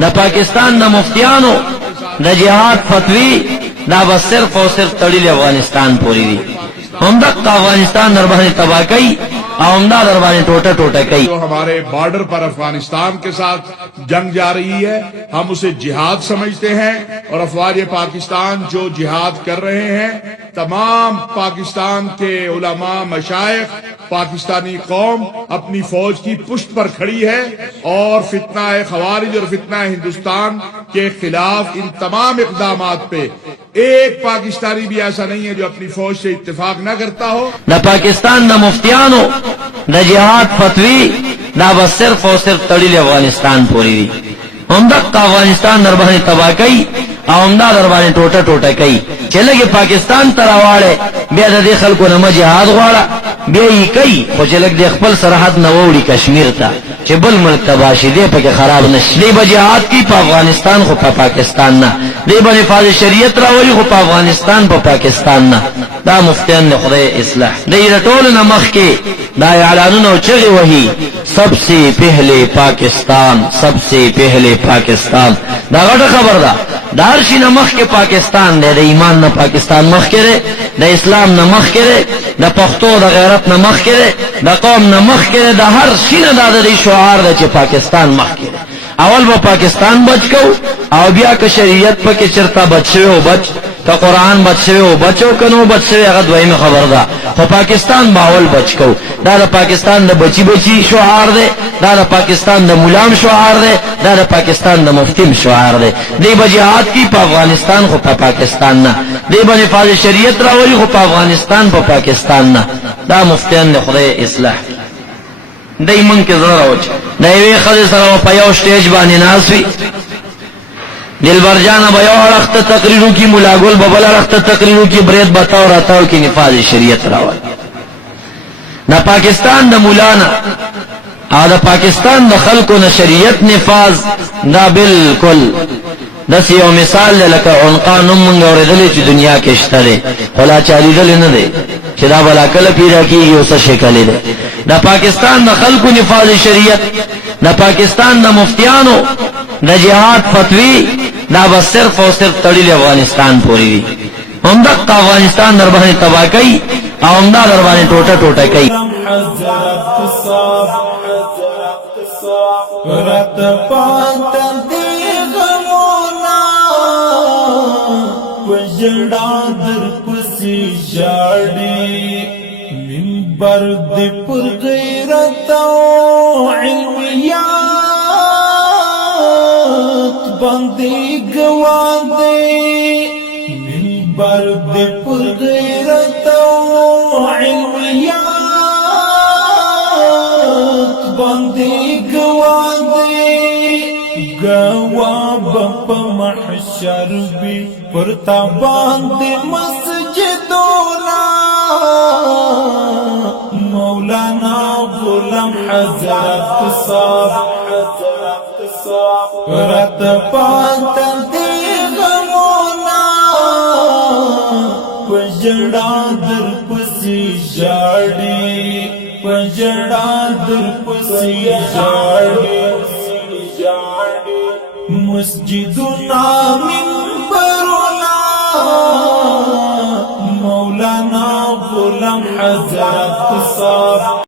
دا پاکستان دا مفتیانو دا جہاد فتوی دا بس صرف اور صرف تڑیل افغانستان پوری دی ہم دقا افغانستان دربانی تباہ کئی عمدہ دربانی ٹوٹا ٹوٹا کئی. جو ہمارے بارڈر پر افغانستان کے ساتھ جنگ جا رہی ہے ہم اسے جہاد سمجھتے ہیں، اور افواج پاکستان جو جہاد کر رہے ہیں تمام پاکستان کے علماء مشائخ پاکستانی قوم اپنی فوج کی پشت پر کھڑی ہے، اور فتنہ خوارج اور فتنہ ہندوستان کے خلاف ان تمام اقدامات پہ ایک پاکستانی بھی ایسا نہیں ہے جو اپنی فوج سے اتفاق نہ کرتا ہو. دا پاکستان دا مفتیانو دا جہاد فتوی دا بس صرف اور صرف تڑیل افغانستان پوری دی ہم دقا افغانستان دربانی تباہ کئی عمدہ دربانی ٹوٹا ٹوٹا کئی. چلے پاکستان تراواڑے بیا دا دے خلکو نما جہاد غواڑا بیا ہی کئی خو چلک دے خپل سرحد نووڑی کشمیر تا چھ بل ملک تباشی دے پاک خراب نش دے با جہاد کی پا افغانستان خو پا پاکستان نا دے با نفاذ شریعت راولی خو پا افغانستان پا پاکستان نا. دا مفتیان نے خدای اصلاح دے رٹول نمخ کے دا اعلانونو چغی وہی سب سے پہلے پاکستان سب سے پہلے پاکستان دا غٹ خبر دا دارشی نمخ کے پاکستان دے دا ایمان نہ پاکستان مخ کرے دا اسلام نہ مخ کرے دا پختو دا غیرت نہ مخ کرے دا قوم نہ مخ کرے دا ہر شین دا دا شعار دا چے پاکستان مخ کرے. اول با پاکستان بچ کو او بیا که شریعت پا که چرتا بچوے ہو بچ تا قرآن بچوے ہو بچو کنو بچوے اغد ویم خبر دا خو پاکستان باول بچ کو دا دا پاکستان دا بچی بچی شعار دے دا دا پاکستان دا ملام شعار دے دا دا پاکستان دا مفتیم شعار دے. دی با جہاد کی پا افغانستان خو پا پاکستان نا دی با نفاذ شریعت راولی خو پا افغانستان پا پاکستان نا. دا مفتیان دے خدای اصلاح دی من کے ضرور ہوچ دیوی خد سر و پیو سٹیج بانی ناسوی دلبر جانا بیو رخت تقریروں کی ملاگل ببلا رخت تقریروں کی برید بتاو رتاو کی نفاذ شریعت راول نا پاکستان دا مولانا دا پاکستان دا خلقو نا شریعت نفاذ دا بالکل دس یو مثال دے لکا عنقا نمونگ اور دلی چی دنیا کشتا دے خلا چالی دلی ندے چی دا بلا کل پیدا کی گی اسا شکلی دے. دا پاکستان دا خلقو نفاذ شریعت دا پاکستان دا مفتیانو دا جہاد فتوی دا بس صرف اور صرف تڑیل افغانستان پوری دی ہم دقا افغانستان دربانی تباہ کئی عمدہ دربانی ٹوٹا ٹوٹا کئی. برد پر غیرت و علمیات بندی گواندے من برد پر غیرت و علمیات بندی گواندے گواب پا محشر بھی پرتا باندے مسجدونا مولانا غلام حضرت صاحب رت پاتن دی غمونا پجڑا در پسی جاڑی پجڑا در پسی جاڑی مسجدنا منبرنا مولانا غلام حضرت صاحب